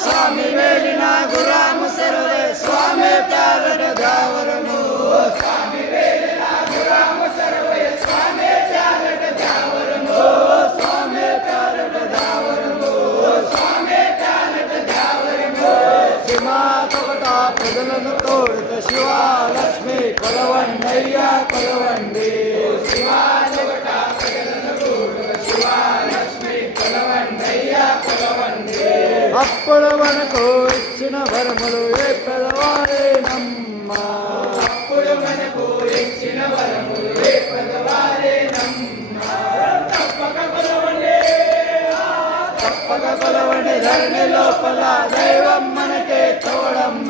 స్వామి వేలిన గురాము survey స్వామి ప్యారట దావరము స్వామి వేలిన గురాము survey స్వామి ప్యారట దావరము స్వామి ప్యారట దావరము స్వామి ప్యారట దావరము శ్రీమాతవట ప్రజలను తోడుత శివాలక్ష్మి కొలవండయ్యా కొలవండి శివాలవట ప్రజలను తోడుత శివాలక్ష్మి కొలవండయ్యా కొలవండి అప్పుడు మనకు ఇచ్చిన వరములు ఏ పెదవారేనమ్మ అప్పుడు మనకు ఇచ్చిన వరములు ఏ పెదవారేనమ్మ తప్పక కొలవండి ధరణి లోపల దైవం మనకే తోడమ్మ